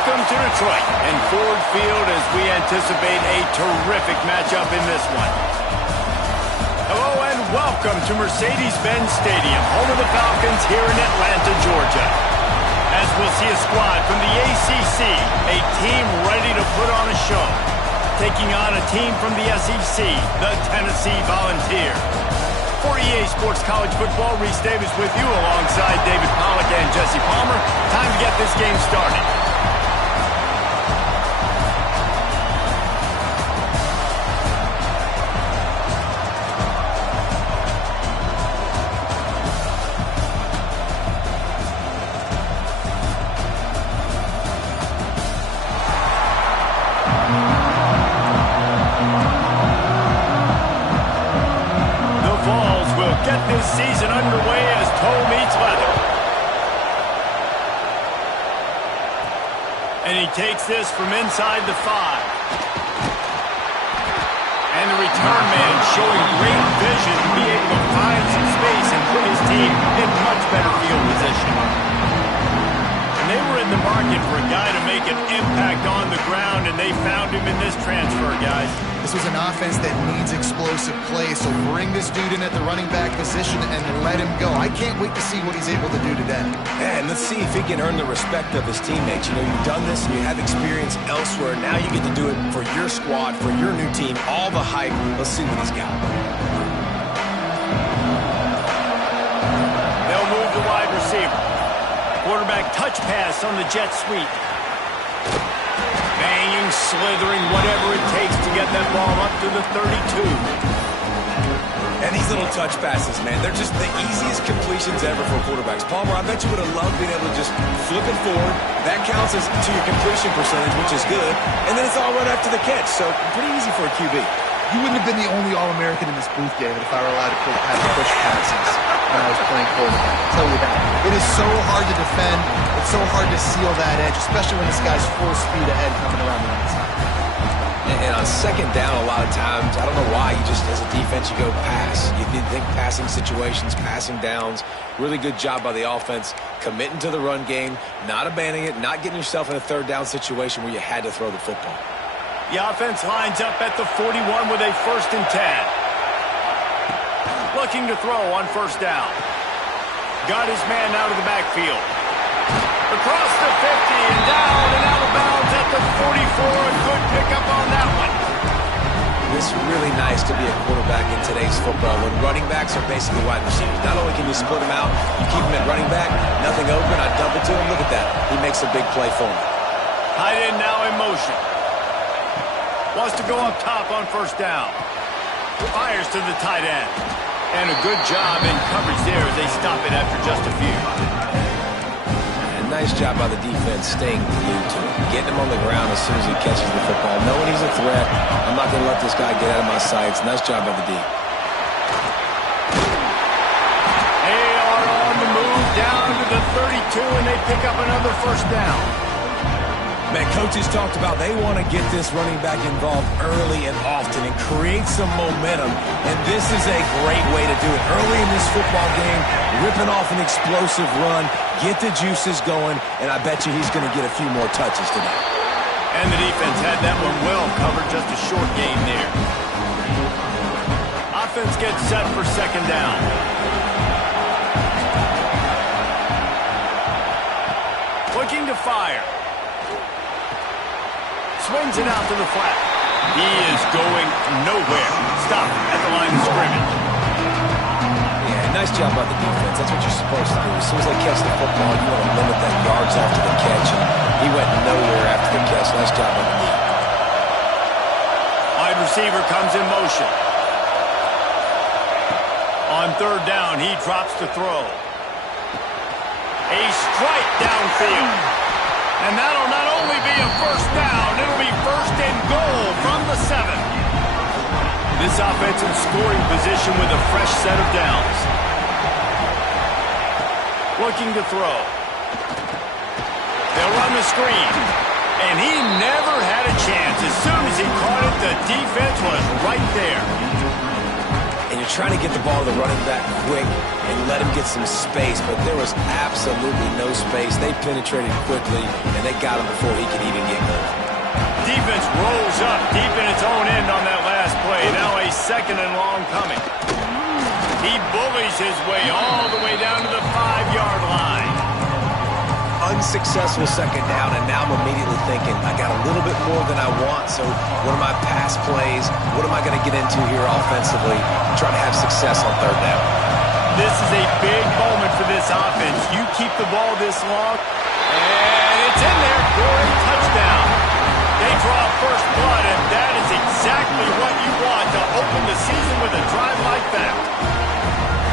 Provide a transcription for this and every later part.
Welcome to Detroit and Ford Field as we anticipate a terrific matchup in this one. Hello and welcome to Mercedes-Benz Stadium, home of the Falcons here in Atlanta, Georgia. As we'll see a squad from the ACC, a team ready to put on a show, taking on a team from the SEC, the Tennessee Volunteers. For EA Sports College Football, Reese Davis with you alongside David Pollack and Jesse Palmer. Time to get this game started. Get this season underway as toe meets leather. And he takes this from inside the 5. And the return man showing great vision to be able to find some space and put his team in much better field position. And they were in the market for a guy to make an impact on the ground, and they found him in this transfer, guys. This was an offense that needs explosive play, so bring this dude in at the running back position and let him go. I can't wait to see what he's able to do today. And let's see if he can earn the respect of his teammates. You know, you've done this and you have experience elsewhere. Now you get to do it for your squad, for your new team, all the hype. Let's see what he's got. They'll move the wide receiver. Quarterback touch pass on the jet sweep. Banging, slithering, whatever it takes to get that ball up to the 32. And these little touch passes, man, they're just the easiest completions ever for quarterbacks. Palmer, I bet you would have loved being able to just flip it forward. That counts as to your completion percentage, which is good. And then it's all run after the catch, so pretty easy for a QB. You wouldn't have been the only All-American in this booth, David, if I were allowed to push passes when I was playing quarterback. I'll tell you that. It is so hard to defend. It's so hard to seal that edge, especially when this guy's full speed ahead coming around the outside. And on second down, a lot of times, I don't know why, you just, as a defense, you go pass. You think passing situations, passing downs. Really good job by the offense, committing to the run game, not abandoning it, not getting yourself in a third down situation where you had to throw the football. The offense lines up at the 41 with a 1st and 10. Looking to throw on 1st down. Got his man out of the backfield. Across the 50 and down and out of bounds at the 44. A good pickup on that one. It's really nice to be a quarterback in today's football when running backs are basically wide receivers. Not only can you split them out, you keep them at running back, nothing open, I dump it to him. Look at that. He makes a big play for me. Tight end now in motion. Wants to go up top on 1st down. Fires to the tight end. And a good job in coverage there as they stop it after just a few. And nice job by the defense staying glued to him. Getting him on the ground as soon as he catches the football. Knowing he's a threat. I'm not going to let this guy get out of my sights. Nice job by the D. They are on the move down to the 32 and they pick up another 1st down. Man, coaches talked about they want to get this running back involved early and often and create some momentum, and this is a great way to do it. Early in this football game, ripping off an explosive run, get the juices going, and I bet you he's going to get a few more touches today. And the defense had that one well covered, just a short gain there. Offense gets set for 2nd down. Looking to fire. Swings it out to the flat. He is going nowhere. Stop at the line of scrimmage. Yeah, nice job by the defense. That's what you're supposed to do. As soon as they catch the football, you want to limit that yards after the catch. And he went nowhere after the catch. Nice job by the D. Wide receiver comes in motion. On 3rd down, he drops the throw. A strike downfield. And that'll not only be a 1st down, it'll be 1st and goal from the 7. This offensive scoring position with a fresh set of downs. Looking to throw. They'll run the screen. And he never had a chance. As soon as he caught it, the defense was right there. And you're trying to get the ball to the running back quick and let him get some space, but there was absolutely no space. They penetrated quickly, and they got him before he could even get going. Defense rolls up deep in its own end on that last play. Now a 2nd and long coming. He bullies his way all the way down to the 5-yard line. Unsuccessful 2nd down, and now I'm immediately thinking, I got a little bit more than I want, so what are my pass plays? What am I going to get into here offensively? Try to have success on 3rd down. This is a big moment for this offense. You keep the ball this long, and it's in there for a touchdown. They draw first blood, and that is exactly what you want to open the season with a drive like that.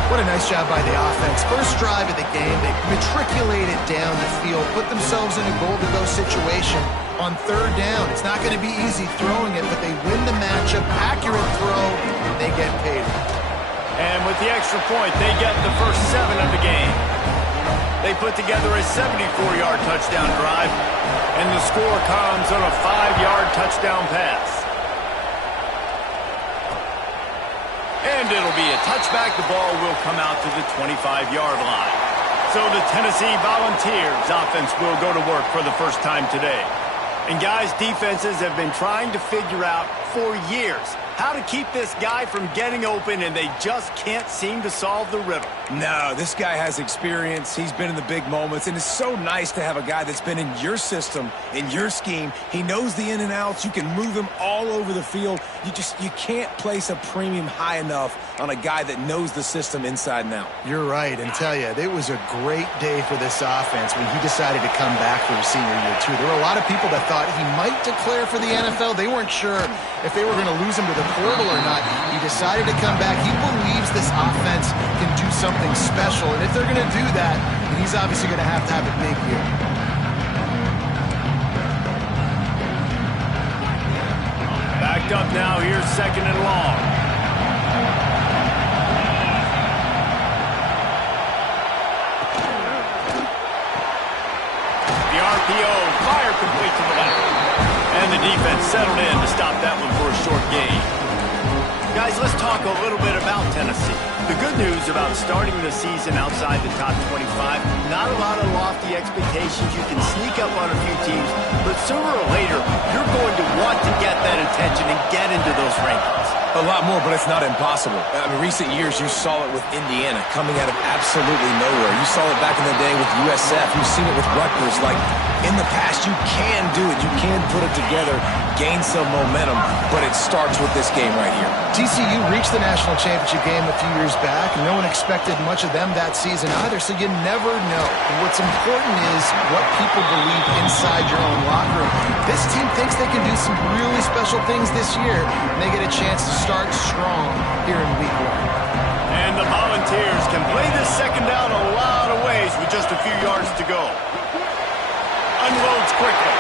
What a nice job by the offense. First drive of the game, they matriculated down the field, put themselves in a goal-to-go situation on 3rd down. It's not going to be easy throwing it, but they win the matchup, accurate throw, and they get paid. And with the extra point, they get the first 7 of the game. They put together a 74-yard touchdown drive, and the score comes on a 5-yard touchdown pass. And it'll be a touchback. The ball will come out to the 25-yard line. So the Tennessee Volunteers offense will go to work for the first time today. And guys, defenses have been trying to figure out for years how to keep this guy from getting open, and they just can't seem to solve the riddle. No, this guy has experience. He's been in the big moments, and it's so nice to have a guy that's been in your system, in your scheme. He knows the in and outs. You can move him all over the field. You can't place a premium high enough on a guy that knows the system inside and out. You're right, and tell you, it was a great day for this offense when he decided to come back for his senior year, too. There were a lot of people that thought he might declare for the NFL. They weren't sure if they were going to lose him to the portal or not. He decided to come back. He believes this offense can do something special, and if they're going to do that, then he's obviously going to have a big year. Backed up now. Here's 2nd and long. The RPO, fire complete to the left. And the defense settled in to stop that one for a short gain. Guys, let's talk a little bit about Tennessee. The good news about starting the season outside the top 25, not a lot of lofty expectations. You can sneak up on a few teams, but sooner or later, you're going to want to get that attention and get into those rankings. A lot more, but it's not impossible. I mean, recent years, you saw it with Indiana coming out of absolutely nowhere. You saw it back in the day with USF. You've seen it with Rutgers. Like, in the past, you can do it. You can put it together, gain some momentum, but it starts with this game right here. TCU reached the national championship game a few years back, and no one expected much of them that season either, so you never know. And what's important is what people believe inside your own locker room. This team thinks they can do some really special things this year, and they get a chance to start strong here in week 1. And the Volunteers can play this 2nd down a lot of ways with just a few yards to go. Unloads quickly.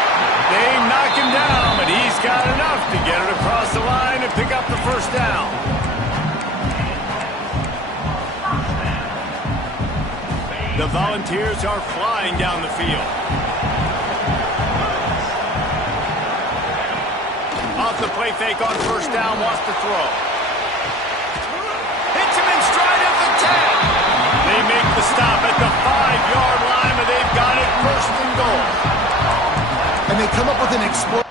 They knock him down, but he's got enough to get it across the line and pick up the first down. The Volunteers are flying down the field. Off the play fake on first down, wants to throw. Hits him in stride at the 10. They make the stop at the 5-yard line, but they've got it 1st and goal. And they come up with an explosive.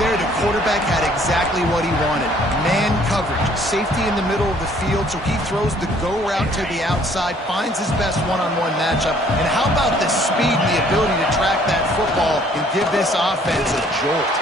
There, the quarterback had exactly what he wanted. Man coverage, safety in the middle of the field, so he throws the go route to the outside, finds his best one-on-one matchup. And how about the speed and the ability to track that football and give this offense a jolt?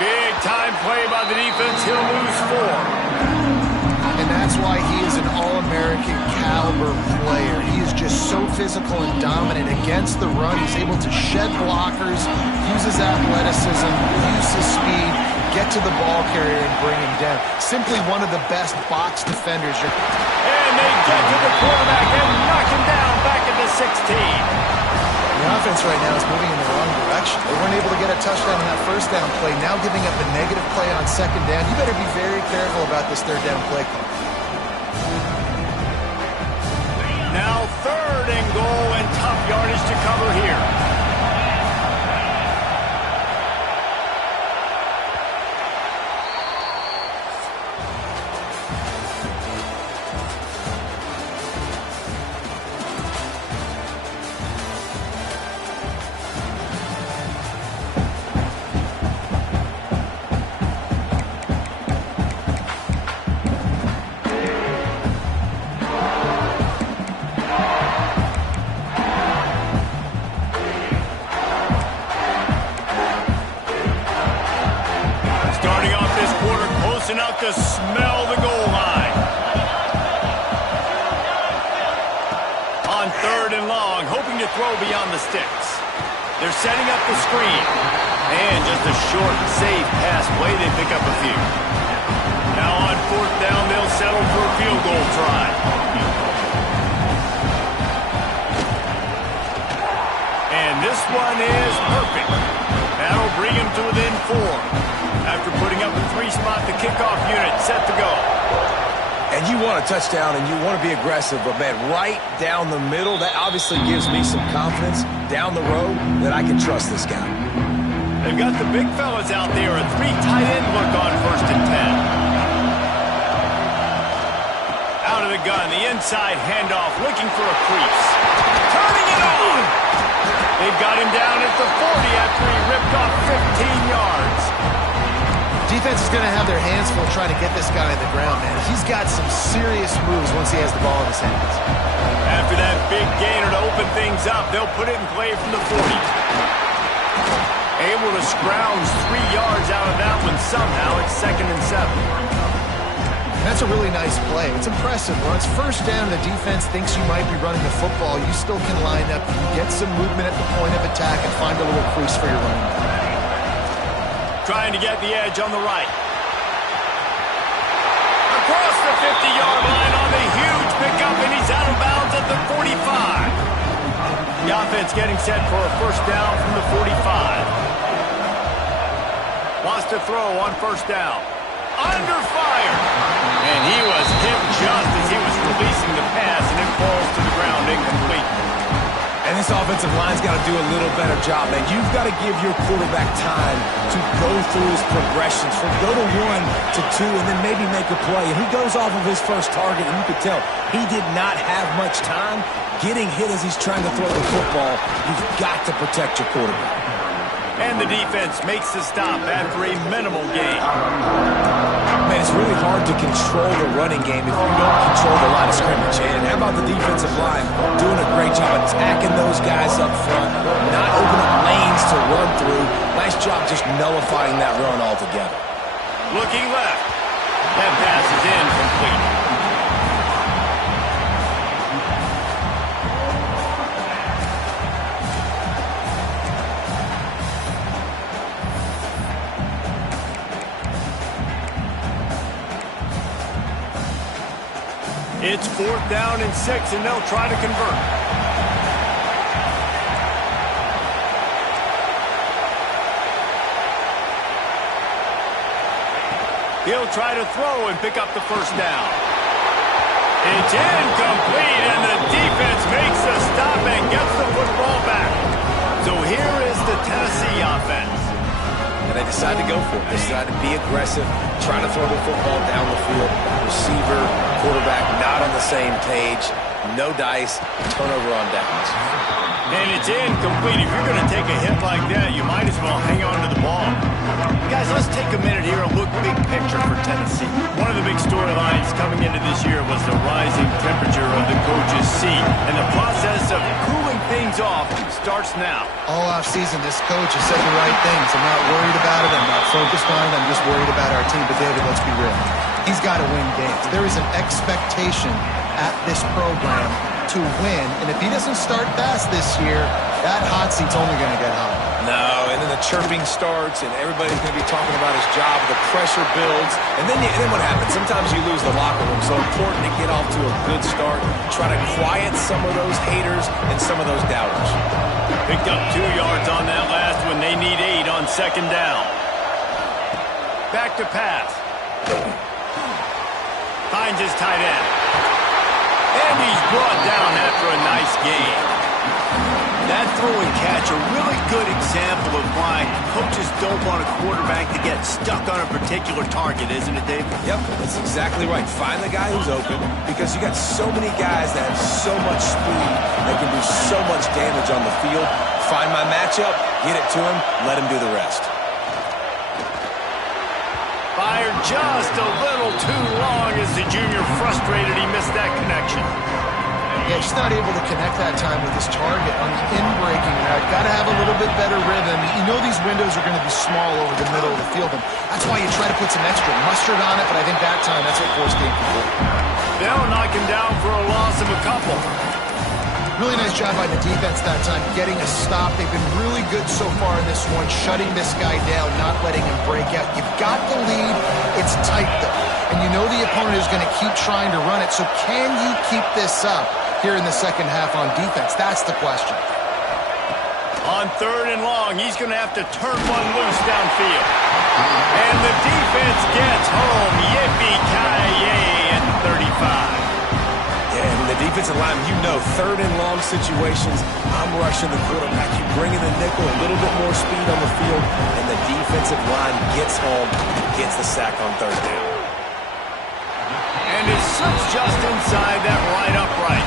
Big time play by the defense. He'll lose 4. And that's why he is an All-American caliber player. He is just so physical and dominant against the run. He's able to shed blockers, use his athleticism, use his speed, get to the ball carrier and bring him down. Simply one of the best box defenders. And they get to the quarterback and knock him down back at the 16. The offense right now is moving in the wrong direction. They weren't able to get a touchdown on that first down play. Now giving up a negative play on second down. You better be very careful about this third down play call. Now 3rd and goal and tough yardage to cover here. Enough to smell the goal line. On 3rd and long, hoping to throw beyond the sticks. They're setting up the screen. And just a short, safe pass play, they pick up a few. Now on 4th down, they'll settle for a field goal try. And this one is perfect. That'll bring him to within 4. After putting up a 3-spot, the kickoff unit set to go. And you want a touchdown and you want to be aggressive, but man, right down the middle, that obviously gives me some confidence down the road that I can trust this guy. They've got the big fellas out there, a 3 tight end look on 1st and 10. Out of the gun, the inside handoff, looking for a crease. Turning it on! They've got him down at the 40 after he ripped off 15 yards. Defense is going to have their hands full trying to get this guy in the ground, man. He's got some serious moves once he has the ball in his hands. After that big gainer to open things up, they'll put it in play from the 40. Able to scrounge 3 yards out of that one somehow. It's 2nd and 7. That's a really nice play. It's impressive. When it's 1st down and the defense thinks you might be running the football, you still can line up, you get some movement at the point of attack, and find a little crease for your running back. Trying to get the edge on the right. Across the 50-yard line on the huge pickup, and he's out of bounds at the 45. The offense getting set for a 1st down from the 45. Wants to throw on 1st down. Under fire. And he was hit just as he was releasing the pass, and it falls to the ground incomplete. And this offensive line's got to do a little better job, man. You've got to give your quarterback time to go through his progressions, from go to 1 to 2, and then maybe make a play. And he goes off of his first target, and you could tell he did not have much time getting hit as he's trying to throw the football. You've got to protect your quarterback. And the defense makes the stop after a minimal gain. Man, it's really hard to control the running game if you don't control the line of scrimmage. And how about the defensive line doing a great job attacking those guys up front, not opening up lanes to run through. Nice job just nullifying that run altogether. Looking left. That pass is incomplete. It's 4th down and 6, and they'll try to convert. He'll try to throw and pick up the 1st down. It's incomplete, and the defense makes the stop and gets the football back. So here is the Tennessee offense. And they decide to go for it. They decide to be aggressive, try to throw the football down the field. Receiver, quarterback, not on the same page. No dice, turnover on downs. And it's incomplete. If you're going to take a hit like that, you might as well hang on to the ball. Guys, let's take a minute here and look big picture for Tennessee. One of the big storylines coming into this year was the rising temperature of the coach's seat. And the process of cooling things off starts now. All offseason, this coach has said the right things. I'm not worried about it. I'm not focused on it. I'm just worried about our team. But, David, let's be real. He's got to win games. There is an expectation at this program to win, and if he doesn't start fast this year, that hot seat's only going to get hot. No, and then the chirping starts, and everybody's going to be talking about his job. The pressure builds, and then what happens? Sometimes you lose the locker room. So important to get off to a good start. Try to quiet some of those haters and some of those doubters. Picked up 2 yards on that last one. They need 8 on second down. Back to pass. Finds his tight end. And he's brought down after a nice gain. That throw and catch, a really good example of why coaches don't want a quarterback to get stuck on a particular target, isn't it, Dave? Yep, that's exactly right. Find the guy who's open, because you got so many guys that have so much speed that can do so much damage on the field. Find my matchup, get it to him, let him do the rest. Fired just a little too long as the junior frustrated he missed that connection. Yeah, just not able to connect that time with his target on the in-breaking route. Got to have a little bit better rhythm. You know these windows are going to be small over the middle of the field, and that's why you try to put some extra mustard on it, but I think that time that's what forced the incompletion. They'll knock him down for a loss of a couple. Really nice job by the defense that time, getting a stop. They've been really good so far in this one, shutting this guy down, not letting him break out. You've got the lead. It's tight, though, and you know the opponent is going to keep trying to run it, so can you keep this up here in the second half on defense? That's the question. On third and long, he's going to have to turn one loose downfield. And the defense gets home. Yippee-ki-yay at 35. Yeah, and the defensive line, you know, third and long situations, I'm rushing the quarterback. You bring in the nickel, a little bit more speed on the field, and the defensive line gets home, gets the sack on third down. And it slips just inside that right upright.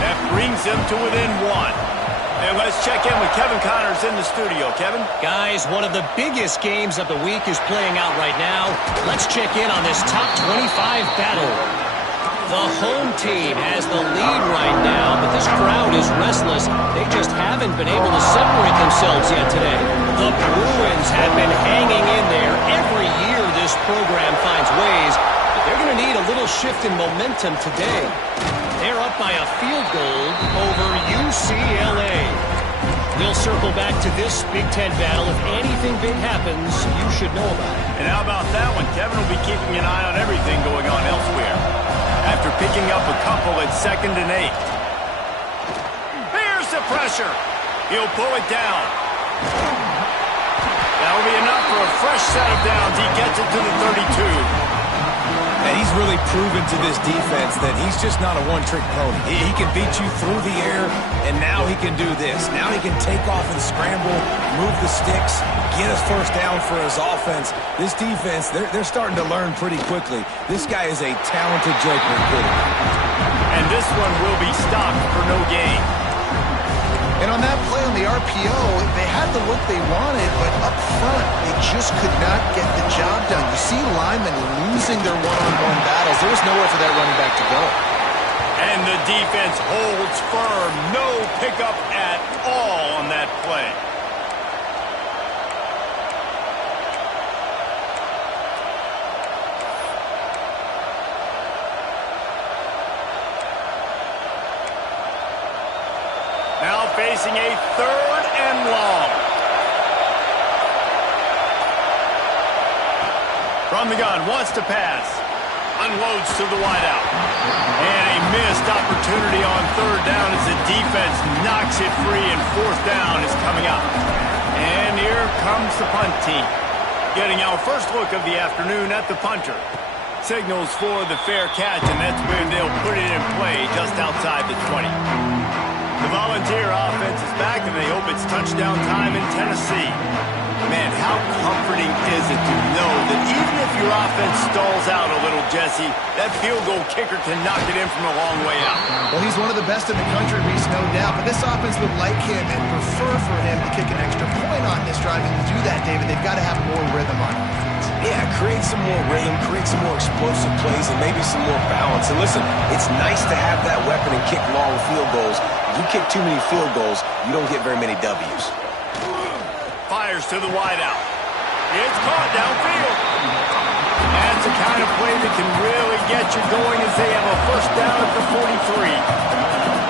That brings him to within 1. And let's check in with Kevin Connors in the studio. Kevin? Guys, one of the biggest games of the week is playing out right now. Let's check in on this top 25 battle. The home team has the lead right now, but this crowd is restless. They just haven't been able to separate themselves yet today. The Bruins have been hanging in there. Every year this program finds ways. They're going to need a little shift in momentum today. They're up by a field goal over UCLA. We'll circle back to this Big Ten battle. If anything big happens, you should know about it. And how about that one? Kevin will be keeping an eye on everything going on elsewhere. After picking up a couple at 2nd and 8. Here's the pressure. He'll pull it down. That'll be enough for a fresh set of downs. He gets it to the 32. And he's really proven to this defense that he's just not a one-trick pony. He can beat you through the air, and now he can do this. Now he can take off and scramble, move the sticks, get us first down for his offense. This defense, they're starting to learn pretty quickly. This guy is a talented joker. And this one will be stopped for no gain. And on that play on the RPO, they had the look they wanted, but up front, they just could not get the job done. You see linemen losing their one-on-one battles. There was nowhere for that running back to go. And the defense holds firm. No pickup at all on that play. Now facing a 3rd and long. From the gun, wants to pass. Unloads to the wideout. And a missed opportunity on 3rd down as the defense knocks it free, and 4th down is coming up. And here comes the punt team. Getting our first look of the afternoon at the punter. Signals for the fair catch, and that's where they'll put it in play just outside the 20. The Volunteer offense is back, and they hope it's touchdown time in Tennessee. Man, how comforting is it to know that even if your offense stalls out a little, Jesse, that field goal kicker can knock it in from a long way out. Well, he's one of the best in the country, Reese, no doubt, but this offense would like him and prefer for him to kick an extra point on this drive. And to do that, David, they've got to have more rhythm on offense. Yeah, create some more rhythm, create some more explosive plays, and maybe some more balance. And listen, it's nice to have that weapon and kick long field goals. If you kick too many field goals, you don't get very many W's. Fires to the wideout. It's caught downfield. That's the kind of play that can really get you going as they have a first down at the 43.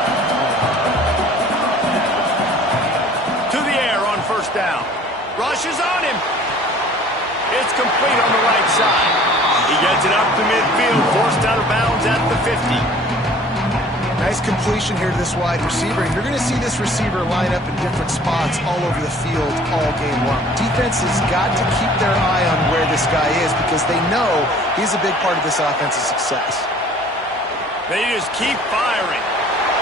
side. He gets it up to midfield, forced out of bounds at the 50. Nice completion here to this wide receiver. And you're going to see this receiver line up in different spots all over the field all game long. Defense has got to keep their eye on where this guy is because they know he's a big part of this offense's success. They just keep firing.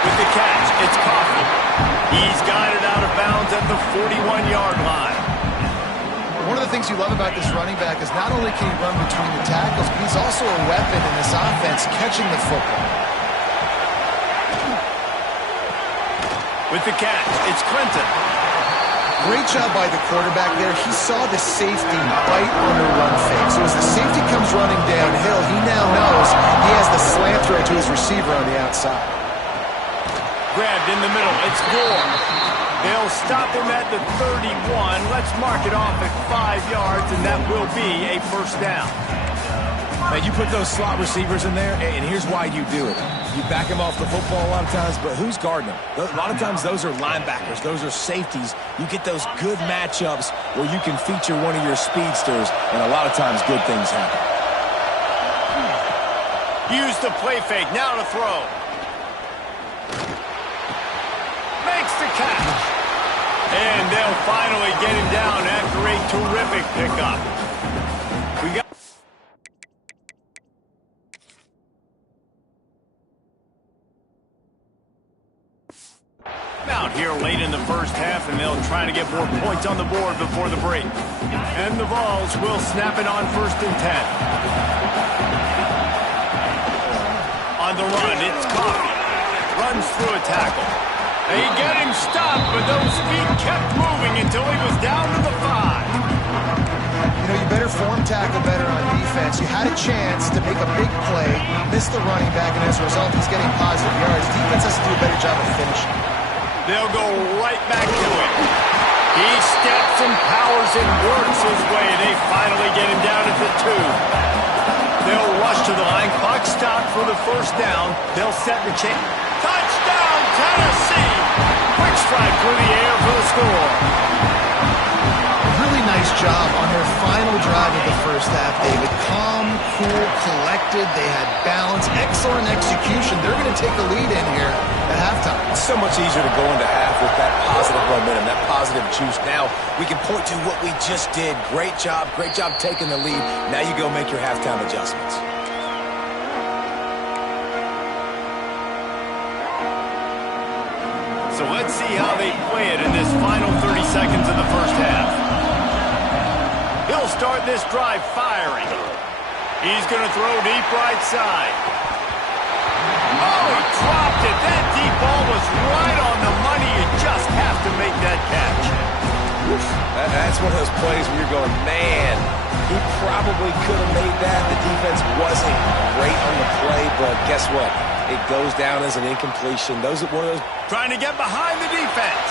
With the catch, it's Coffee. He's got it out of bounds at the 41-yard line. One of the things you love about this running back is not only can he run between the tackles, but he's also a weapon in this offense catching the football. With the catch, it's Clinton. Great job by the quarterback there. He saw the safety bite on the run fake. So as the safety comes running downhill, he now knows he has the slant throw to his receiver on the outside. Grabbed in the middle, it's Gore. They'll stop him at the 31. Let's mark it off at 5 yards, and that will be a first down. Man, you put those slot receivers in there, and here's why you do it. You back them off the football a lot of times, but who's guarding them? A lot of times those are linebackers. Those are safeties. You get those good matchups where you can feature one of your speedsters, and a lot of times good things happen. Use the play fake. Now to throw. Makes the catch. And they'll finally get him down after a terrific pickup. We got... out here late in the first half, and they'll try to get more points on the board before the break. And the Vols will snap it on 1st and 10. On the run, it's Coffee. Runs through a tackle. They get him stopped, but those feet kept moving until he was down to the 5. You know, you better form tackle better on defense. You had a chance to make a big play, missed the running back, and as a result, he's getting positive yards. Defense has to do a better job of finishing. They'll go right back to it. He steps and powers and works his way. They finally get him down at the 2. They'll rush to the line. Clock stopped for the first down. They'll set the chain. Touchdown, Tennessee! Quick strike through the air for the score. Really nice job on their final drive of the first half, David. Calm, cool, collected. They had balance. Excellent execution. They're going to take a lead in here at halftime. It's so much easier to go into half with that positive momentum, that positive juice. Now we can point to what we just did. Great job taking the lead. Now you go make your halftime adjustments. So let's see how they play it in this final 30 seconds of the first half. He'll start this drive firing. He's going to throw deep right side. Oh, he dropped it. That deep ball was right on the money. You just have to make that catch. That's one of those plays where you're going, man, he probably could have made that. The defense wasn't great on the play, but guess what? It goes down as an incompletion. Those are one of those. Trying to get behind the defense.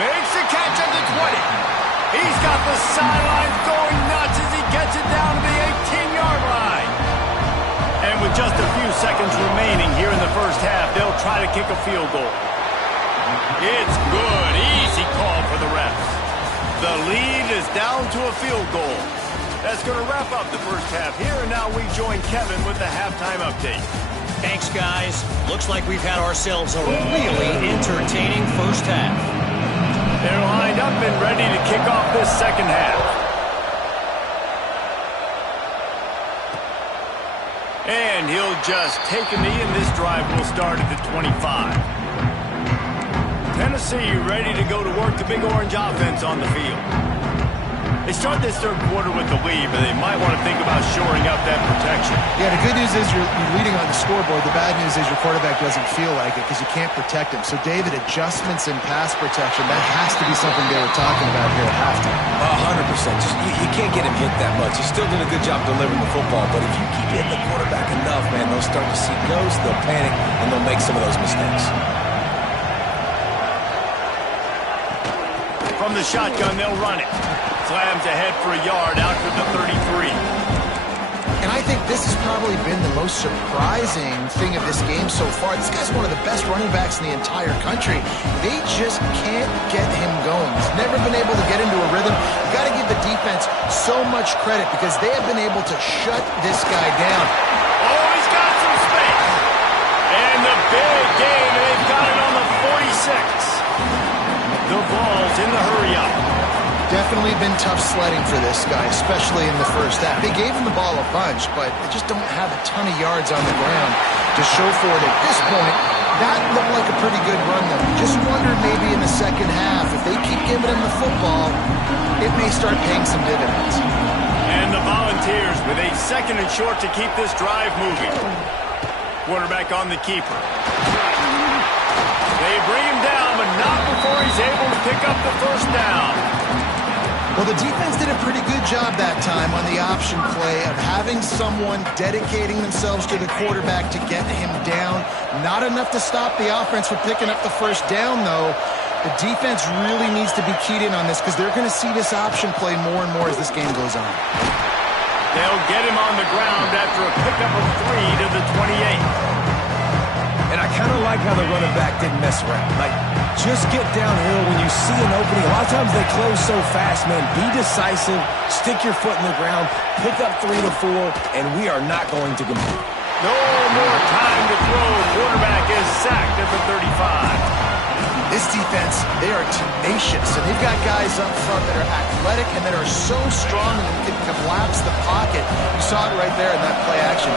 Makes the catch at the 20. He's got the sideline going nuts as he gets it down to the 18-yard line. And with just a few seconds remaining here in the first half, they'll try to kick a field goal. It's good. Easy call for the refs. The lead is down to a field goal. That's going to wrap up the first half here, and now we join Kevin with the halftime update. Thanks, guys. Looks like we've had ourselves a really entertaining first half. They're lined up and ready to kick off this second half. And he'll just take a knee, and this drive will start at the 25. Tennessee ready to go to work the Big Orange offense on the field. They start this third quarter with the lead, but they might want to think about shoring up that protection. Yeah, the good news is you're leading on the scoreboard. The bad news is your quarterback doesn't feel like it because you can't protect him. So, David, adjustments in pass protection, that has to be something they were talking about here at halftime. 100%. You can't get him hit that much. He's still doing a good job delivering the football, but if you keep hitting the quarterback enough, man, they'll start to see ghosts, they'll panic, and they'll make some of those mistakes. From the shotgun, they'll run it. Slams ahead for a yard out to the 33. And I think this has probably been the most surprising thing of this game so far. This guy's one of the best running backs in the entire country. They just can't get him going. He's never been able to get into a rhythm. You got to give the defense so much credit because they have been able to shut this guy down. Oh, he's got some space. And the big gain, they've got it on the 46. The ball's in the hurry-up. Definitely been tough sledding for this guy, especially in the first half. They gave him the ball a bunch, but they just don't have a ton of yards on the ground to show for it at this point. That looked like a pretty good run, though. Just wondered maybe in the second half, if they keep giving him the football, it may start paying some dividends. And the Volunteers with a second and short to keep this drive moving. Quarterback on the keeper. They bring him down, but not before he's able to pick up the first down. Well, the defense did a pretty good job that time on the option play of having someone dedicating themselves to the quarterback to get him down. Not enough to stop the offense from picking up the first down, though. The defense really needs to be keyed in on this because they're going to see this option play more and more as this game goes on. They'll get him on the ground after a pickup of 3 to the 28. And I kind of like how the running back didn't mess around. Like, just get downhill when you see an opening. A lot of times they close so fast, man. Be decisive, stick your foot in the ground, pick up 3 to 4, and we are not going to compete. No more time to throw. Quarterback is sacked at the 35. This defense, they are tenacious, and they've got guys up front that are athletic and that are so strong and can collapse the pocket. You saw it right there in that play action.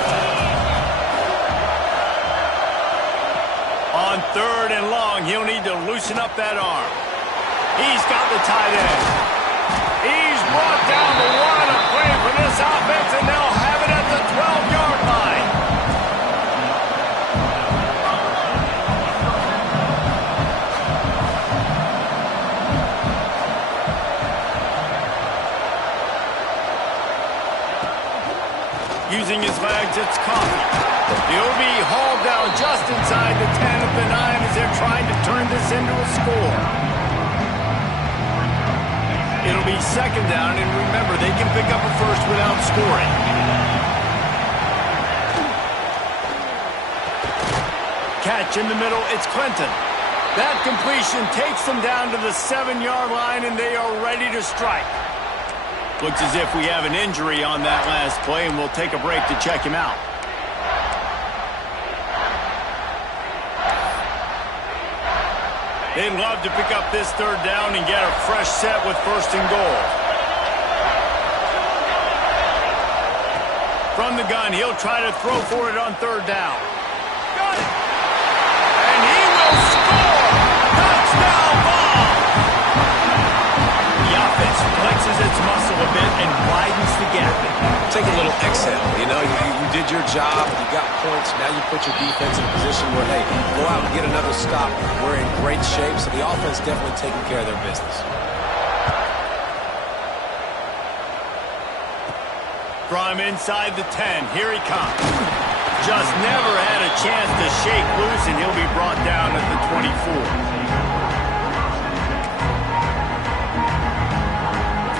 On 3rd and long, he'll need to loosen up that arm. He's got the tight end. He's brought down the line of play for this offense, and they'll have it at the 12-yard line. Using his legs, it's Coffee. He'll be hauled down just inside the 10 of the 9 as they're trying to turn this into a score. It'll be 2nd down, and remember, they can pick up a first without scoring. Catch in the middle, it's Clinton. That completion takes them down to the 7-yard line, and they are ready to strike. Looks as if we have an injury on that last play, and we'll take a break to check him out. They'd love to pick up this 3rd down and get a fresh set with 1st and goal. From the gun, he'll try to throw for it on 3rd down. Got it! And he will score! Touchdown ball! The offense flexes its muscle a bit and widens the gap. Take a little exhale. You know, you did your job, you got points, now you put your defense in a position where, hey, go out and get another stop. We're in great shape, so the offense definitely taking care of their business. From inside the 10, here he comes. Just never had a chance to shake loose, and he'll be brought down at the 24.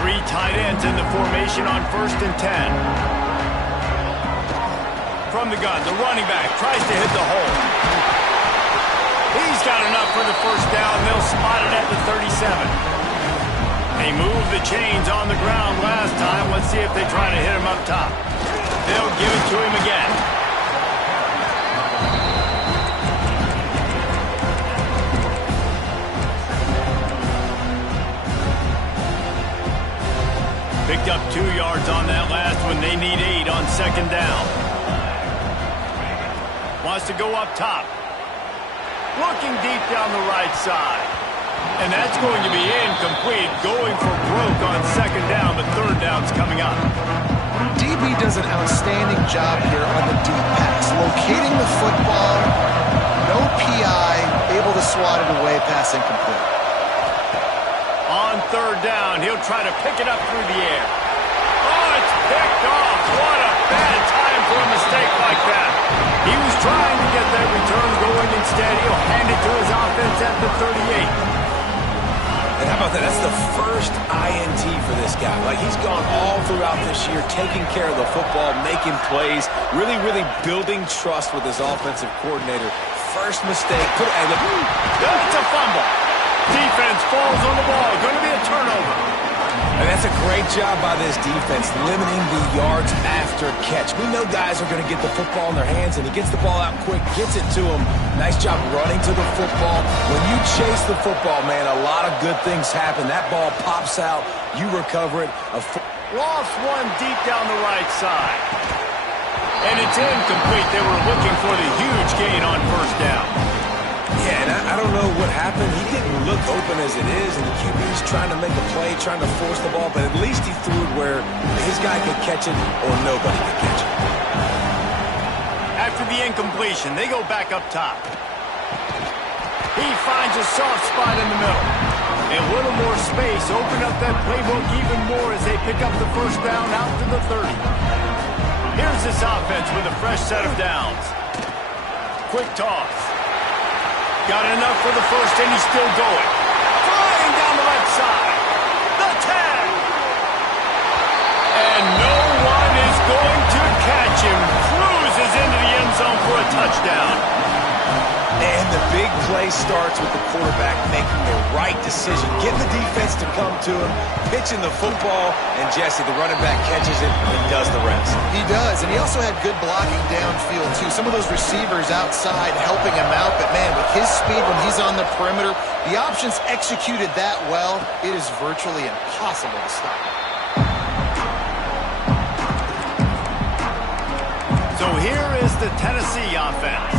3 tight ends in the formation on 1st and 10. From the gun, the running back tries to hit the hole. He's got enough for the first down. They'll spot it at the 37. They moved the chains on the ground last time. Let's see if they try to hit him up top. They'll give it to him again. Picked up 2 yards on that last one. They need 8 on 2nd down. Wants to go up top. Looking deep down the right side. And that's going to be incomplete. Going for broke on 2nd down, but 3rd down's coming up. DB does an outstanding job here on the deep pass. Locating the football, no PI, able to swat it away, pass incomplete. On 3rd down, he'll try to pick it up through the air. Oh, it's picked off. What a bad time for a mistake like that. He was trying to get that return going. Instead, he'll hand it to his offense at the 38. And how How about that? That's the first INT for this guy. Like, he's gone all throughout this year, taking care of the football, making plays, really building trust with his offensive coordinator. First mistake. It's a fumble. Defense falls on the ball. Going to be a turnover. And that's a great job by this defense, limiting the yards after catch. We know guys are going to get the football in their hands, and he gets the ball out quick, gets it to him. Nice job running to the football. When you chase the football, man, a lot of good things happen. That ball pops out. You recover it. Lost one deep down the right side. And it's incomplete. They were looking for the huge gain on first down. Yeah, and I don't know what happened. He didn't look open as it is, and the QB's trying to make a play, trying to force the ball, but at least he threw it where his guy could catch it or nobody could catch it. After the incompletion, they go back up top. He finds a soft spot in the middle. A little more space, open up that playbook even more as they pick up the first down out to the 30. Here's this offense with a fresh set of downs. Quick toss. Got enough for the first, and he's still going. Flying down the left side. The 10. And no one is going to catch him. Cruises into the end zone for a touchdown. And the big play starts with the quarterback making the right decision, getting the defense to come to him, pitching the football, and Jesse, the running back, catches it and does the rest. He does, and he also had good blocking downfield, too. Some of those receivers outside helping him out, but, man, with his speed when he's on the perimeter, the options executed that well, it is virtually impossible to stop. So here is the Tennessee offense.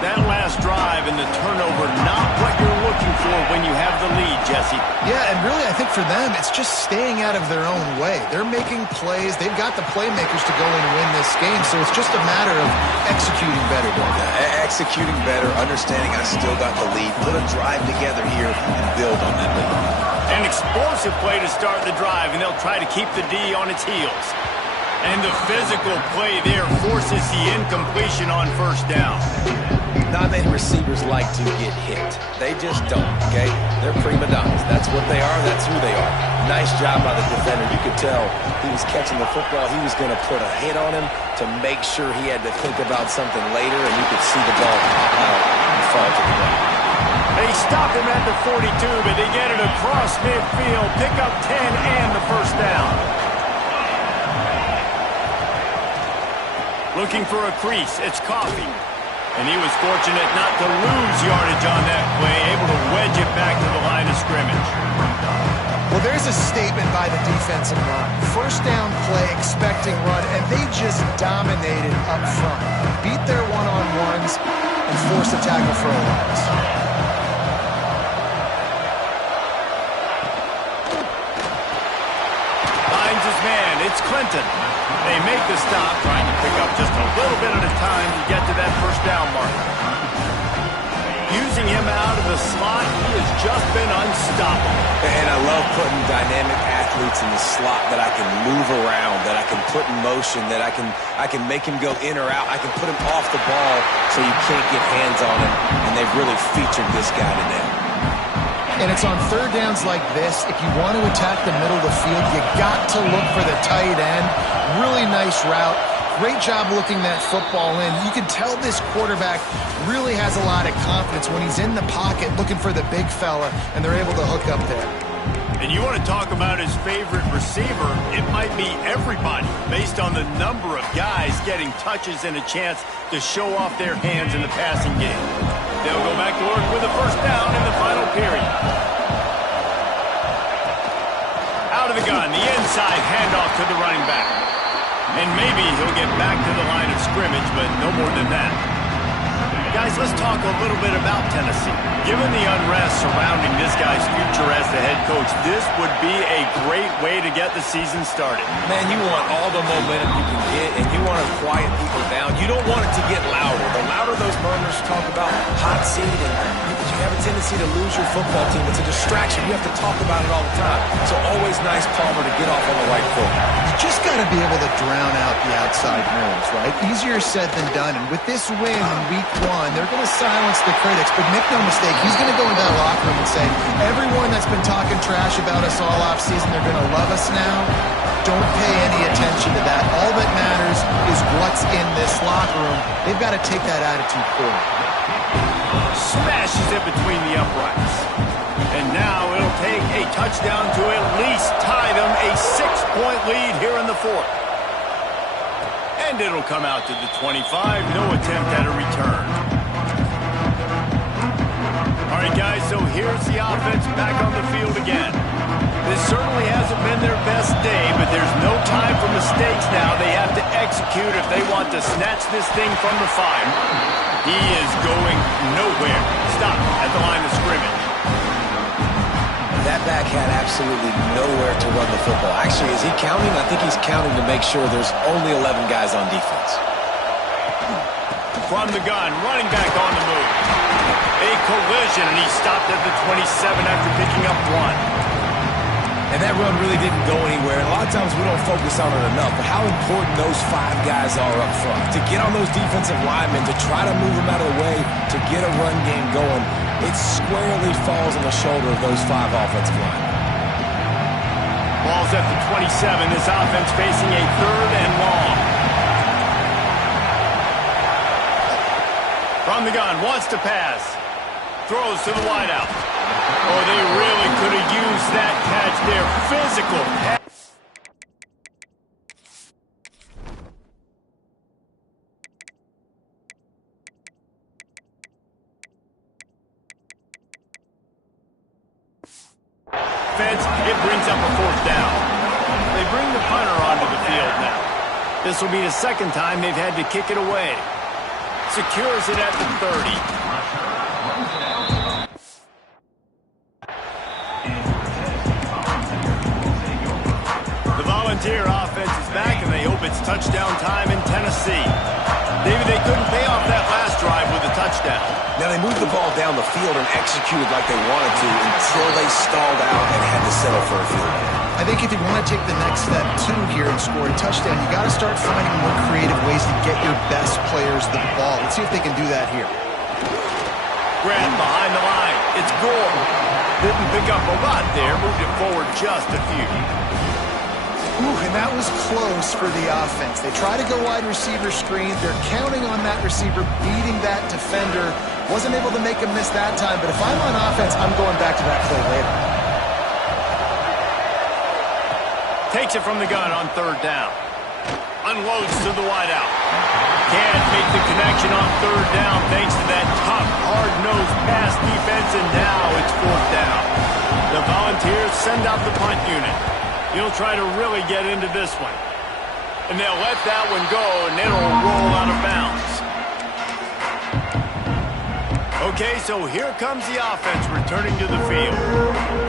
That last drive and the turnover, not what you're looking for when you have the lead, Jesse. Yeah, and really, I think for them, it's just staying out of their own way. They're making plays. They've got the playmakers to go and win this game, so it's just a matter of executing better. Executing better, understanding I still got the lead, put a drive together here and build on that lead. An explosive play to start the drive, and they'll try to keep the D on its heels. And the physical play there forces the incompletion on first down. Not many receivers like to get hit. They just don't, okay? They're prima donnas. That's what they are. That's who they are. Nice job by the defender. You could tell he was catching the football. He was going to put a hit on him to make sure he had to think about something later, and you could see the ball pop out and fall to the ground. They stop him at the 42, but they get it across midfield. Pick up 10 and the first down. Looking for a crease. It's Coffee. And he was fortunate not to lose yardage on that play, able to wedge it back to the line of scrimmage. Well, there's a statement by the defensive line. First down play, expecting run, and they just dominated up front. Beat their one-on-ones and forced a tackle for a loss. Finds his man. It's Clinton. They make the stop, trying to pick up just a little bit at a time to get to that first down mark. Using him out of the slot, he has just been unstoppable. And I love putting dynamic athletes in the slot that I can move around, that I can put in motion, that I can make him go in or out. I can put him off the ball so you can't get hands on him, and they've really featured this guy today. And it's on third downs like this, if you want to attack the middle of the field, you got to look for the tight end. Really nice route. Great job looking that football in. You can tell this quarterback really has a lot of confidence when he's in the pocket looking for the big fella, and they're able to hook up there. And you want to talk about his favorite receiver, it might be everybody, based on the number of guys getting touches and a chance to show off their hands in the passing game. They'll go back to work with a first down in the final period. Out of the gun, the inside handoff to the running back. And maybe he'll get back to the line of scrimmage, but no more than that. Guys, let's talk a little bit about Tennessee. Given the unrest surrounding this guy's future as the head coach, this would be a great way to get the season started. Man, you want all the momentum you can get, and you want to quiet people down. You don't want it to get louder. The louder those murmurs talk about hot seat, and you have a tendency to lose your football team. It's a distraction. You have to talk about it all the time. So always nice, Palmer, to get off on the right foot. You just got to be able to drown out the outside noise, right? Easier said than done. And with this win in week 1, they're going to silence the critics, but make no mistake, he's going to go into that locker room and say, everyone that's been talking trash about us all offseason, they're going to love us now. Don't pay any attention to that. All that matters is what's in this locker room. They've got to take that attitude forward. Smashes it between the uprights. And now it'll take a touchdown to at least tie them a 6-point lead here in the fourth. And it'll come out to the 25. No attempt at a return. All right, guys, so here's the offense back on the field again. This certainly hasn't been their best day, but there's no time for mistakes now. They have to execute if they want to snatch this thing from the 5. He is going nowhere. Stop at the line of scrimmage. That back had absolutely nowhere to run the football. Actually, is he counting? I think he's counting to make sure there's only 11 guys on defense. From the gun, running back on the move. A collision, and he stopped at the 27 after picking up 1. And that run really didn't go anywhere. And a lot of times we don't focus on it enough, but how important those 5 guys are up front. To get on those defensive linemen, to try to move them out of the way, to get a run game going, it squarely falls on the shoulder of those 5 offensive linemen. Ball's at the 27. This offense facing a 3rd and long. From the gun, wants to pass. Throws to the wideout. Oh, they really could have used that catch there. Physical pass. It brings up a 4th down. They bring the punter onto the field now. This will be the 2nd time they've had to kick it away. Secures it at the 30. The Volunteer offense is back, and they hope it's touchdown time in Tennessee. David, they couldn't pay off that last drive with a touchdown. Now, they moved the ball down the field and executed like they wanted to until they stalled out and had to settle for a field goal. I think if you want to take the next step, too, here and score a touchdown, you got to start finding more creative ways to get your best players the ball. Let's see if they can do that here. Grab behind the line. It's Gore. Didn't pick up a lot there. Moved it forward just a few. Ooh, and that was close for the offense. They try to go wide receiver screen. They're counting on that receiver beating that defender. Wasn't able to make him miss that time, but if I'm on offense, I'm going back to that play later. Takes it from the gun on 3rd down. Unloads to the wideout. Can't make the connection on 3rd down thanks to that tough, hard-nosed pass defense, and now it's 4th down. The Volunteers send out the punt unit. He'll try to really get into this one. And they'll let that one go, and it'll roll out of bounds. Okay, so here comes the offense returning to the field.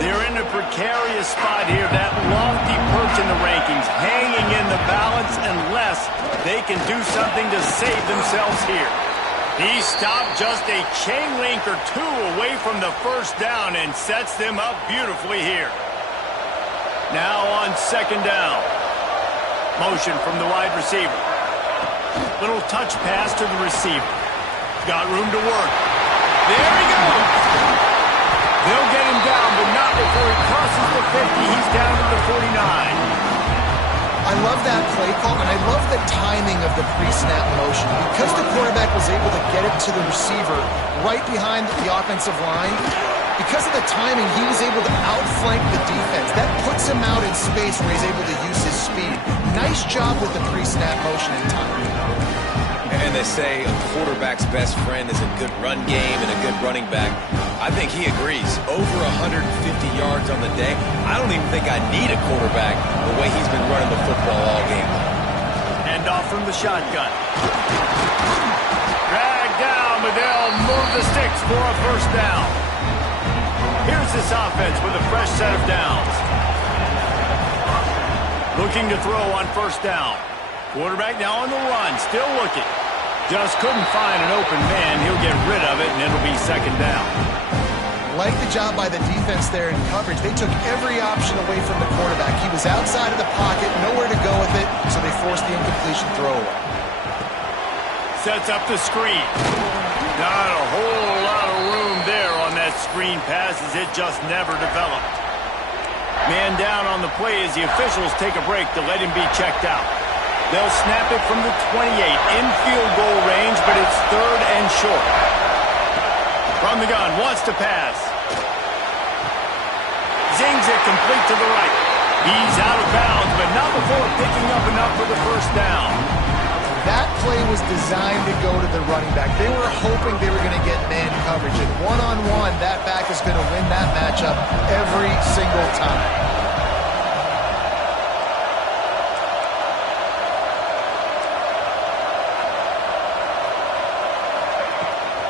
They're in a precarious spot here, that lofty perch in the rankings, hanging in the balance unless they can do something to save themselves here. He stopped just a chain link or 2 away from the 1st down and sets them up beautifully here. Now on 2nd down. Motion from the wide receiver. Little touch pass to the receiver. Got room to work. There he goes. They'll get him down, but not before he crosses the 50. He's down to the 49. I love that play call, and I love the timing of the pre-snap motion. Because the quarterback was able to get it to the receiver right behind the offensive line, because of the timing, he was able to outflank the defense. That puts him out in space where he's able to use his speed. Nice job with the pre-snap motion and timing. And they say a quarterback's best friend is a good run game and a good running back. I think he agrees. Over 150 yards on the day. I don't even think I need a quarterback the way he's been running the football all game long. Hand off from the shotgun. Drag down, but they'll move the sticks for a 1st down. Here's this offense with a fresh set of downs. Looking to throw on 1st down. Quarterback now on the run, still looking. Just couldn't find an open man. He'll get rid of it, and it'll be 2nd down. Like the job by the defense there in coverage. They took every option away from the quarterback. He was outside of the pocket, nowhere to go with it, so they forced the incompletion throwaway. Sets up the screen. Not a whole lot of room there on that screen pass as it just never developed. Man down on the play as the officials take a break to let him be checked out. They'll snap it from the 28 in field goal range, but it's 3rd and short. From the gun, wants to pass. Zings it complete to the right. He's out of bounds, but not before picking up enough for the first down. That play was designed to go to the running back. They were hoping they were going to get man coverage. And one-on-one, that back is going to win that matchup every single time.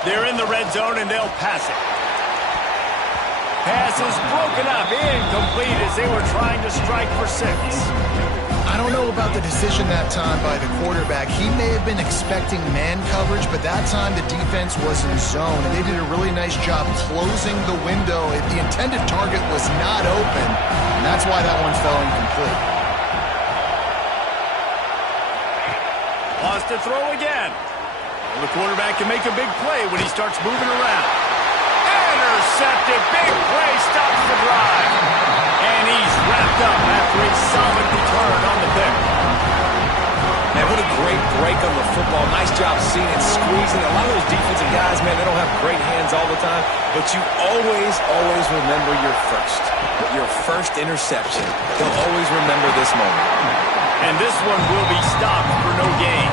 They're in the red zone, and they'll pass it. Pass is broken up, incomplete as they were trying to strike for 6. I don't know about the decision that time by the quarterback. He may have been expecting man coverage, but that time the defense was in zone, and they did a really nice job closing the window. The intended target was not open, and that's why that one fell incomplete. Wants to throw again. Well, the quarterback can make a big play when he starts moving around. Intercepted, big play, stops the drive. And he's wrapped up after a solid return on the pick. Man, what a great break on the football. Nice job seeing it, squeezing. A lot of those defensive guys, man, they don't have great hands all the time, but you always remember your first interception. They'll always remember this moment. And this one will be stopped for no gain.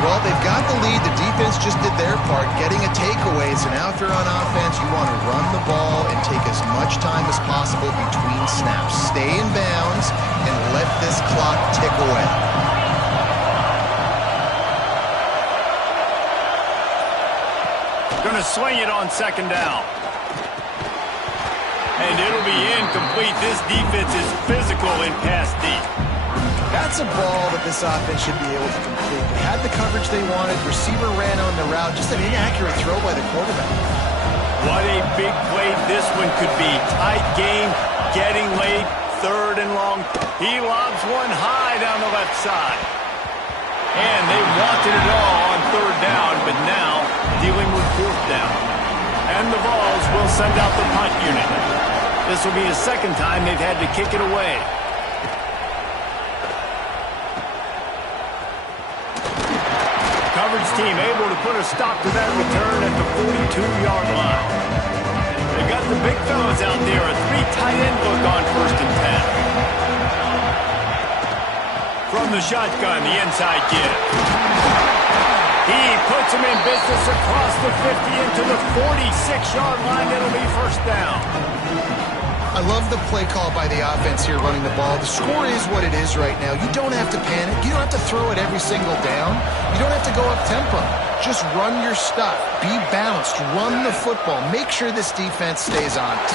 Well, they've got the lead. The defense just did their part, getting a takeaway. So now if you're on offense, you want to run the ball and take as much time as possible between snaps. Stay in bounds and let this clock tick away. Going to swing it on 2nd down. And it'll be incomplete. This defense is physical in pass deep. That's a ball that this offense should be able to complete. They had the coverage they wanted. Receiver ran on the route. Just an inaccurate throw by the quarterback. What a big play this one could be. Tight game, getting late, 3rd and long. He lobs one high down the left side. And they wanted it all on 3rd down, but now dealing with 4th down. And the Vols will send out the punt unit. This will be the 2nd time they've had to kick it away. Coverage team able to put a stop to that return at the 42-yard line. They got the big fellas out there, a 3 tight end look on 1st and 10. From the shotgun, the inside give. He puts him in business across the 50 into the 46-yard line. It'll be 1st down. I love the play call by the offense here running the ball. The score is what it is right now. You don't have to panic. You don't have to throw it every single down. You don't have to go up tempo. Just run your stuff. Be balanced. Run the football. Make sure this defense stays honest.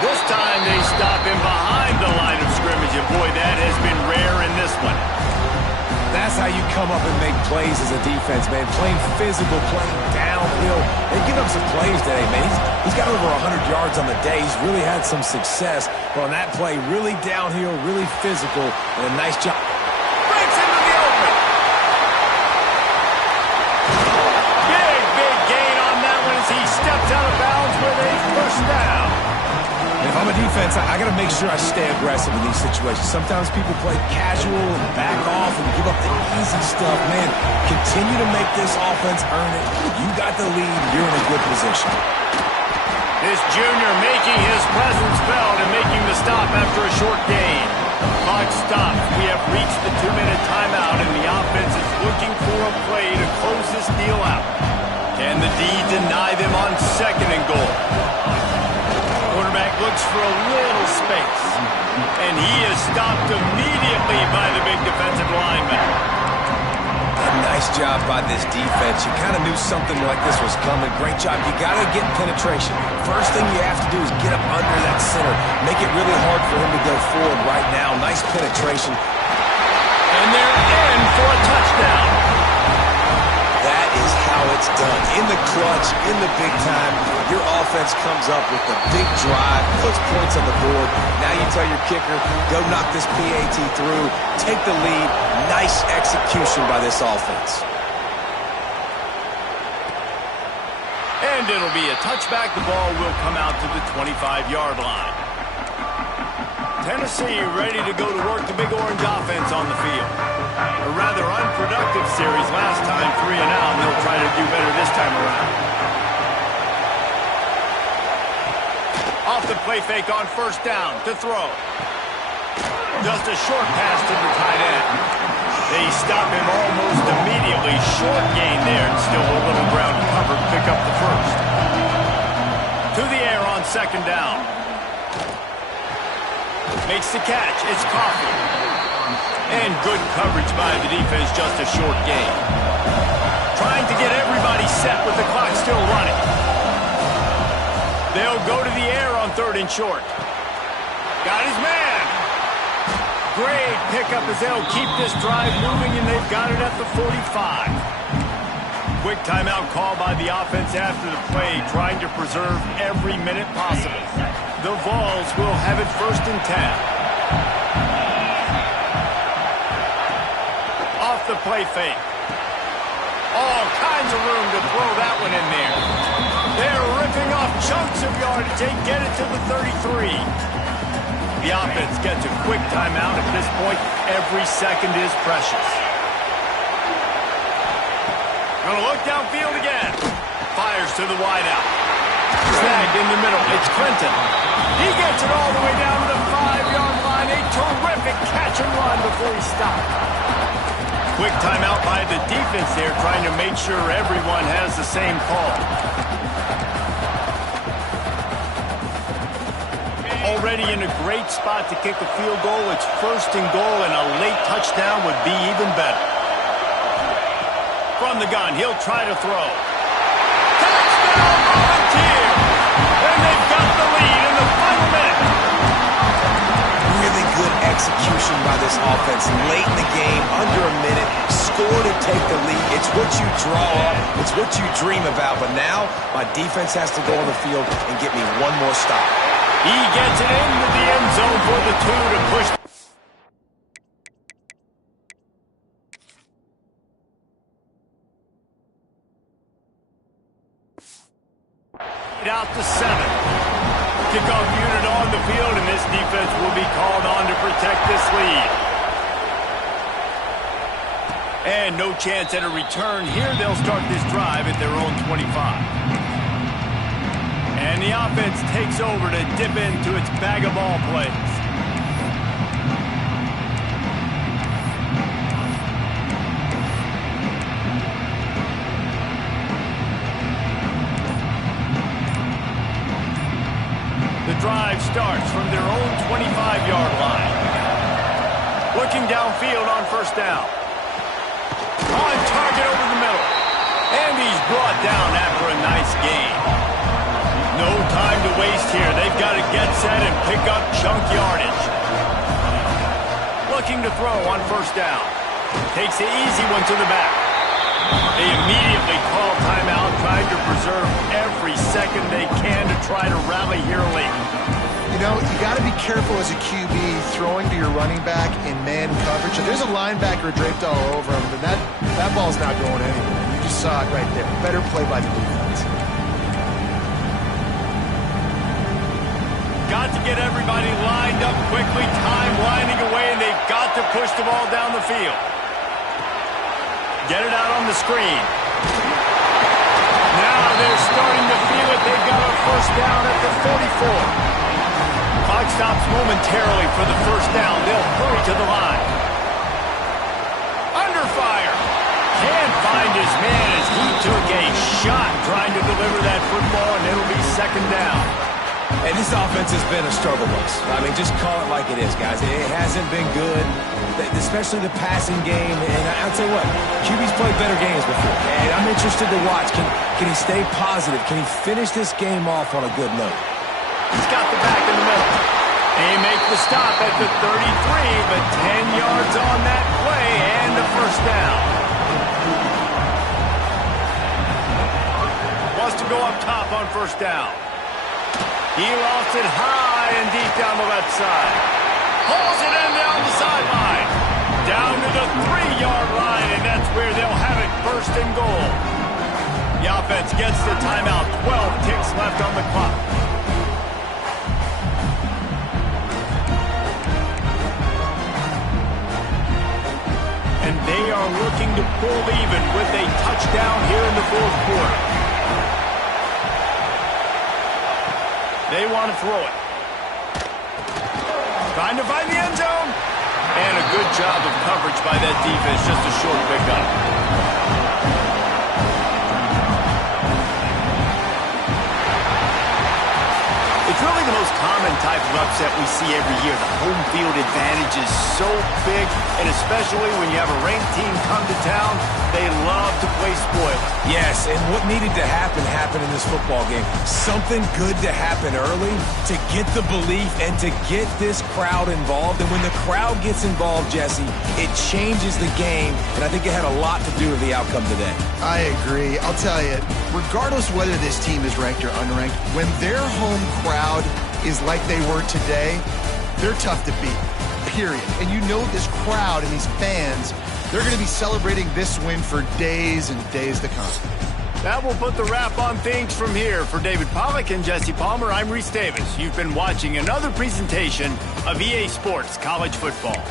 This time they stop him behind the line of scrimmage, and boy, that has been rare in this one. That's how you come up and make plays as a defense, man. Playing physical, playing downhill. They give up some plays today, man. He's got over 100 yards on the day. He's really had some success. But on that play, really downhill, really physical, and a nice job. Breaks into the open. Big gain on that one as he steps out of bounds with a 1st down. If I'm a defense, I got to make sure I stay aggressive in these situations. Sometimes people play casual and back off and give up the easy stuff. Man, continue to make this offense earn it. You got the lead. You're in a good position. This junior making his presence felt and making the stop after a short gain. Clock stops. We have reached the 2-minute timeout, and the offense is looking for a play to close this deal out. Can the D deny them on 2nd and goal? Quarterback looks for a little space, and he is stopped immediately by the big defensive lineman. A nice job by this defense. You kind of knew something like this was coming. Great job. You got to get penetration. First thing you have to do is get up under that center. Make it really hard for him to go forward right now. Nice penetration. And they're in for a touchdown. That is how it's done. In the clutch, in the big time, your offense comes up with the big drive, puts points on the board. Now you tell your kicker, go knock this PAT through, take the lead. Nice execution by this offense. And it'll be a touchback. The ball will come out to the 25-yard line. Tennessee ready to go to work the Big Orange offense on the field. A rather unproductive series last time, 3 and out, and they'll try to do better this time around. Off the play fake on first down to throw. Just a short pass to the tight end. They stop him almost immediately. Short gain there, and still a little ground cover to pick up the first. To the air on second down. Makes the catch. It's Coffee. And good coverage by the defense, just a short gain. Trying to get everybody set with the clock still running. They'll go to the air on 3rd and short. Got his man. Great pickup as they'll keep this drive moving, and they've got it at the 45. Quick timeout call by the offense after the play, trying to preserve every minute possible. The Vols will have it 1st and 10. Off the play fake. All kinds of room to throw that one in there. They're ripping off chunks of yardage. They get it to the 33. The offense gets a quick timeout. At this point, every second is precious. Gonna look downfield again. Fires to the wideout. Snagged in the middle. It's Clinton. He gets it all the way down to the 5-yard line. A terrific catch and run before he stopped. Quick timeout by the defense there, trying to make sure everyone has the same call. Already in a great spot to kick a field goal. It's 1st and goal, and a late touchdown would be even better. From the gun, he'll try to throw. Touchdown, Volunteer! And they've got the lead in the final minute. Really good execution by this offense late in the game, under a minute, score to take the lead. It's what you draw up, it's what you dream about, but now my defense has to go on the field and get me one more stop. He gets it into the end zone for the 2 to push. Out to 7. Kickoff unit on the field, and this defense will be called on to protect this lead. And no chance at a return here. They'll start this drive at their own 25. And the offense takes over to dip into its bag of ball plays. The drive starts from their own 25-yard line. Looking downfield on first down. On target over the middle. And he's brought down after a nice gain. No time to waste here. They've got to get set and pick up chunk yardage. Looking to throw on first down. Takes the easy one to the back. They immediately call timeout, trying to preserve every second they can to try to rally here late. You know, you got to be careful as a QB throwing to your running back in man coverage. If there's a linebacker draped all over him, then that ball's not going anywhere. You just saw it right there. Better play by the defense. Got to get everybody lined up quickly, time winding away, and they've got to push the ball down the field. Get it out on the screen. Now they're starting to feel it. They've got a first down at the 44. Clock stops momentarily for the first down. They'll hurry to the line. Under fire. Can't find his man as he took a shot trying to deliver that football, and it'll be second down. And this offense has been a struggle bus. I mean, just call it like it is, guys. It hasn't been good, especially the passing game. And I'll tell you what, QB's played better games before. And I'm interested to watch. Can he stay positive? Can he finish this game off on a good note? He's got the back in the middle. They make the stop at the 33, but 10 yards on that play and the first down. Wants to go up top on first down. He lost it high and deep down the left side. Pulls it in down the sideline. Down to the 3-yard line, and that's where they'll have it, first and goal. The offense gets the timeout. 12 ticks left on the clock. And they are looking to pull even with a touchdown here in the fourth quarter. They want to throw it. Trying to find the end zone. And a good job of coverage by that defense. Just a short pickup. It's really the most common type of upset we see every year. The home field advantage is so big, and especially when you have a ranked team come to town, they love to play spoiler. Yes, and what needed to happen happened in this football game. Something good to happen early to get the belief and to get this crowd involved. And when the crowd gets involved, Jesse, it changes the game, and I think it had a lot to do with the outcome today. I agree. I'll tell you, regardless whether this team is ranked or unranked, when their home crowd is like they were today, they're tough to beat, period. And you know this crowd and these fans, they're going to be celebrating this win for days and days to come. That will put the wrap on things from here. For David Pollack and Jesse Palmer, I'm Reese Davis. You've been watching another presentation of EA Sports College Football.